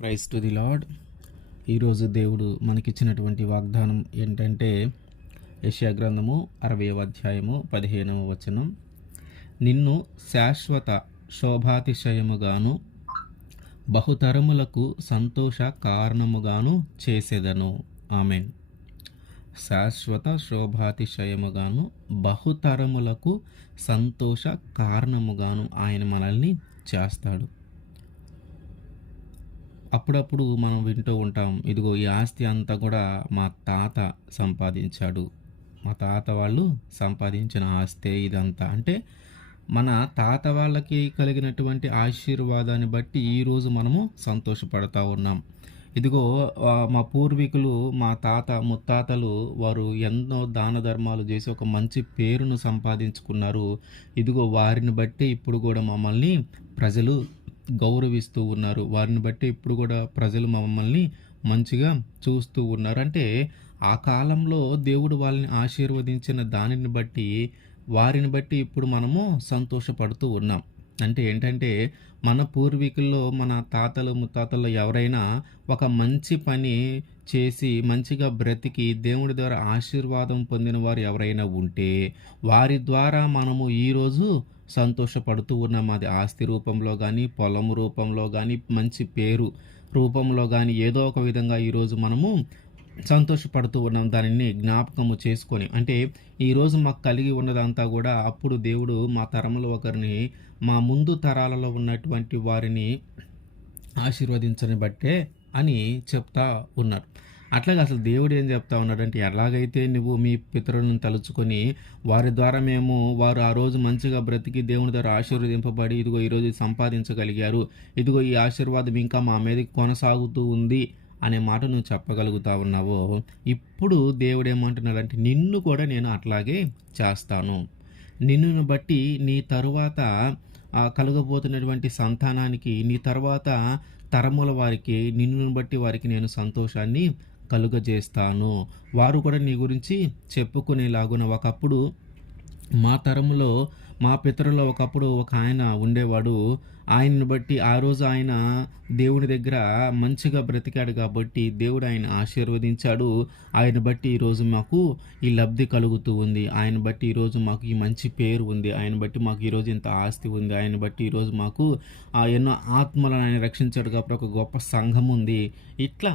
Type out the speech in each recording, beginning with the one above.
Praise to the lord. ఈరోజు దేవుడు మనకిచ్చినటువంటి వాగ్దానం ఏంటంటే యెషయా గ్రంథము 60వ అధ్యాయము 15వ వచనం. నిన్ను శాశ్వత శోభాతిశయముగాను బహుతరములకు సంతోష కారణముగాను చేసేదను. ఆమెన్. శాశ్వత శోభాతిశయముగాను బహుతరములకు సంతోష కారణముగాను ఆయన మనల్ని చేస్తాడు. అప్పుడప్పుడు మనం వింటూ ఉంటాం, ఇదిగో ఈ ఆస్తి అంతా కూడా మా తాత సంపాదించాడు, మా తాత వాళ్ళు సంపాదించిన ఆస్తే ఇదంతా. అంటే మన తాత వాళ్ళకి కలిగినటువంటి ఆశీర్వాదాన్ని బట్టి ఈరోజు మనము సంతోషపడతా ఉన్నాం. ఇదిగో మా పూర్వీకులు, మా తాత ముత్తాతలు వారు ఎన్నో దాన ధర్మాలు చేసి ఒక మంచి పేరును సంపాదించుకున్నారు. ఇదిగో వారిని బట్టి ఇప్పుడు కూడా మమ్మల్ని ప్రజలు గౌరవిస్తూ ఉన్నారు. వారిని బట్టి ఇప్పుడు కూడా ప్రజలు మమ్మల్ని మంచిగా చూస్తూ ఉన్నారు. అంటే ఆ కాలంలో దేవుడు వాళ్ళని ఆశీర్వదించిన దానిని బట్టి, వారిని బట్టి ఇప్పుడు మనము సంతోషపడుతూ ఉన్నాం. అంటే ఏంటంటే మన పూర్వీకుల్లో, మన తాతలు ముత్తాతల్లో ఎవరైనా ఒక మంచి పని చేసి మంచిగా బ్రతికి దేవుడి ద్వారా ఆశీర్వాదం పొందిన వారు ఎవరైనా ఉంటే వారి ద్వారా మనము ఈరోజు సంతోషపడుతూ ఉన్నాం. అది ఆస్తి రూపంలో కానీ, పొలం రూపంలో కానీ, మంచి పేరు రూపంలో కానీ ఏదో ఒక విధంగా ఈరోజు మనము సంతోషపడుతూ ఉన్నాం, దానిని జ్ఞాపకము చేసుకొని. అంటే ఈరోజు మాకు కలిగి ఉన్నదంతా కూడా అప్పుడు దేవుడు మా తరంలో ఒకరిని, మా ముందు తరాలలో ఉన్నటువంటి వారిని ఆశీర్వదించని బట్టే అని చెప్తా ఉన్నారు. అట్లాగే అసలు దేవుడు ఏం చెప్తా ఉన్నాడంటే, ఎలాగైతే నువ్వు మీ పితరులను తలుచుకొని వారి ద్వారా వారు ఆ రోజు మంచిగా బ్రతికి దేవుని ద్వారా ఆశీర్వదింపబడి ఇదిగో ఈరోజు సంపాదించగలిగారు, ఇదిగో ఈ ఆశీర్వాదం ఇంకా మా మీదకి కొనసాగుతూ ఉంది అనే మాట నువ్వు చెప్పగలుగుతా ఉన్నావో, ఇప్పుడు దేవుడు ఏమంటున్నాడంటే నిన్ను కూడా నేను అట్లాగే చేస్తాను. నిన్నును బట్టి నీ తరువాత కలగబోతున్నటువంటి సంతానానికి, నీ తర్వాత తరముల వారికి, నిన్నును బట్టి వారికి నేను సంతోషాన్ని కలుగజేస్తాను. వారు కూడా నీ గురించి చెప్పుకునేలాగున, ఒకప్పుడు మా తరములో మా పితరులో ఒకప్పుడు ఒక ఆయన ఉండేవాడు. ఆయన్ని బట్టి ఆ రోజు ఆయన దేవుని దగ్గర మంచిగా బ్రతికాడు కాబట్టి దేవుడు ఆయన ఆశీర్వదించాడు. ఆయన బట్టి ఈరోజు మాకు ఈ లబ్ధి కలుగుతూ ఉంది. ఆయన బట్టి ఈరోజు మాకు ఈ మంచి పేరు ఉంది. ఆయన బట్టి మాకు ఈరోజు ఇంత ఆస్తి ఉంది. ఆయన బట్టి ఈరోజు మాకు ఎన్నో ఆత్మలను ఆయన రక్షించాడు కాబట్టి ఒక గొప్ప సంఘం ఉంది. ఇట్లా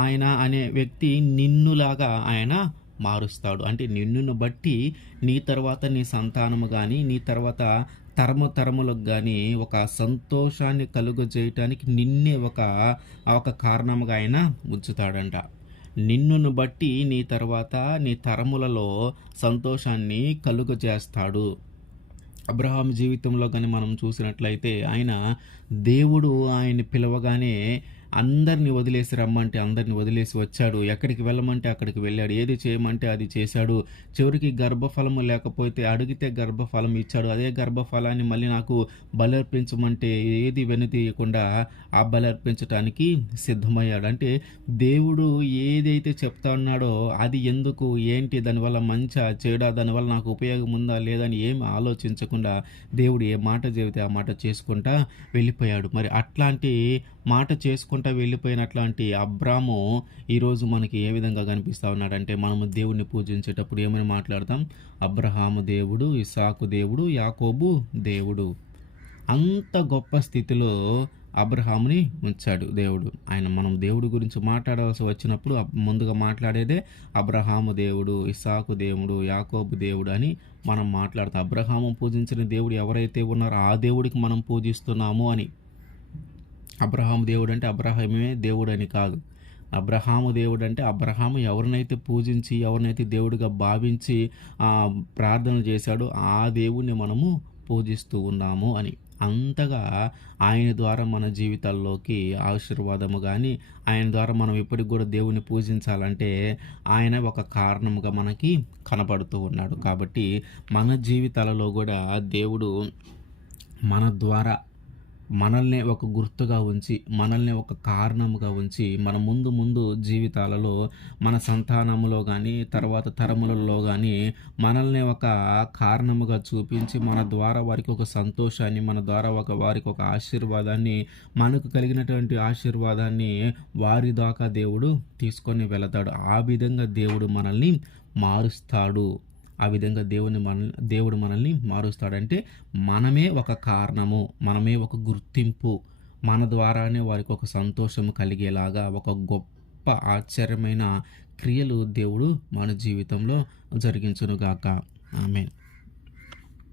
ఆయన అనే వ్యక్తి నిన్నులాగా ఆయన మారుస్తాడు. అంటే నిన్నును బట్టి నీ తర్వాత నీ సంతానము కానీ, నీ తర్వాత తరములకు కానీ ఒక సంతోషాన్ని కలుగజేయటానికి నిన్నే ఒక కారణముగా ఆయన ఉంచుతాడంట. నిన్నును బట్టి నీ తర్వాత నీ తరములలో సంతోషాన్ని కలుగజేస్తాడు. అబ్రహాం జీవితంలో కానీ మనం చూసినట్లయితే దేవుడు ఆయన్ని పిలవగానే అందరిని వదిలేసి రమ్మంటే అందరిని వదిలేసి వచ్చాడు. ఎక్కడికి వెళ్ళమంటే అక్కడికి వెళ్ళాడు. ఏది చేయమంటే అది చేశాడు. చివరికి గర్భఫలము లేకపోతే అడిగితే గర్భఫలం ఇచ్చాడు. అదే గర్భఫలాన్ని మళ్ళీ నాకు బలర్పించమంటే ఏది వెనుతీయకుండా ఆ బలర్పించటానికి సిద్ధమయ్యాడు. అంటే దేవుడు ఏదైతే చెప్తా ఉన్నాడో అది ఎందుకు, ఏంటి, దానివల్ల మంచా చెడా, దానివల్ల నాకు ఉపయోగం ఉందా లేదని ఏమి ఆలోచించకుండా దేవుడు ఏ మాట చెబితే ఆ మాట చేసుకుంటా వెళ్ళిపోయాడు. మరి అట్లాంటి మాట చేసుకుంటా వెళ్ళిపోయినట్లాంటి అబ్రాము ఈరోజు మనకి ఏ విధంగా కనిపిస్తూ ఉన్నాడంటే, మనము దేవుణ్ణి పూజించేటప్పుడు ఏమని మాట్లాడతాం? అబ్రహాము దేవుడు, ఇస్సాకు దేవుడు, యాకోబు దేవుడు. అంత గొప్ప స్థితిలో అబ్రహాముని ఉంచాడు దేవుడు. మనం దేవుడి గురించి మాట్లాడాల్సి వచ్చినప్పుడు ముందుగా మాట్లాడేదే అబ్రహాము దేవుడు, ఇస్సాకు దేవుడు, యాకోబు దేవుడు అని మనం మాట్లాడతాం. అబ్రహాము పూజించిన దేవుడు ఎవరైతే ఉన్నారో ఆ దేవుడికి మనం పూజిస్తున్నాము అని. అబ్రహాము దేవుడు అంటే అబ్రహామే దేవుడు అని కాదు. అబ్రహాము దేవుడు అంటే అబ్రహాము ఎవరినైతే పూజించి, ఎవరినైతే దేవుడిగా భావించి ప్రార్థనలు చేశాడో ఆ దేవుణ్ణి మనము పూజిస్తూ ఉన్నాము అని. అంతగా ఆయన ద్వారా మన జీవితాల్లోకి ఆశీర్వాదము కానీ, ఆయన ద్వారా మనం ఎప్పటికి కూడా దేవుని పూజించాలంటే ఆయన ఒక కారణముగా మనకి కనపడుతూ ఉన్నాడు. కాబట్టి మన జీవితాలలో కూడా దేవుడు మన ద్వారా మనల్నే ఒక గుర్తుగా ఉంచి, మనల్ని ఒక కారణముగా ఉంచి, మన ముందు ముందు జీవితాలలో మన సంతానములో గానీ, తర్వాత తరములలో గానీ మనల్ని ఒక కారణముగా చూపించి, మన ద్వారా వారికి ఒక సంతోషాన్ని, మన ద్వారా వారికి ఒక ఆశీర్వాదాన్ని, మనకు కలిగినటువంటి ఆశీర్వాదాన్ని వారి దాకా దేవుడు తీసుకొని వెళతాడు. ఆ విధంగా దేవుడు మనల్ని మారుస్తాడు. ఆ విధంగా దేవుడు మనల్ని మారుస్తాడంటే మనమే ఒక కారణము, మనమే ఒక గుర్తింపు, మన ద్వారానే వారికి ఒక సంతోషం కలిగేలాగా ఒక గొప్ప ఆశ్చర్యమైన క్రియలు దేవుడు మన జీవితంలో జరిగించునుగాక. ఆమేన్.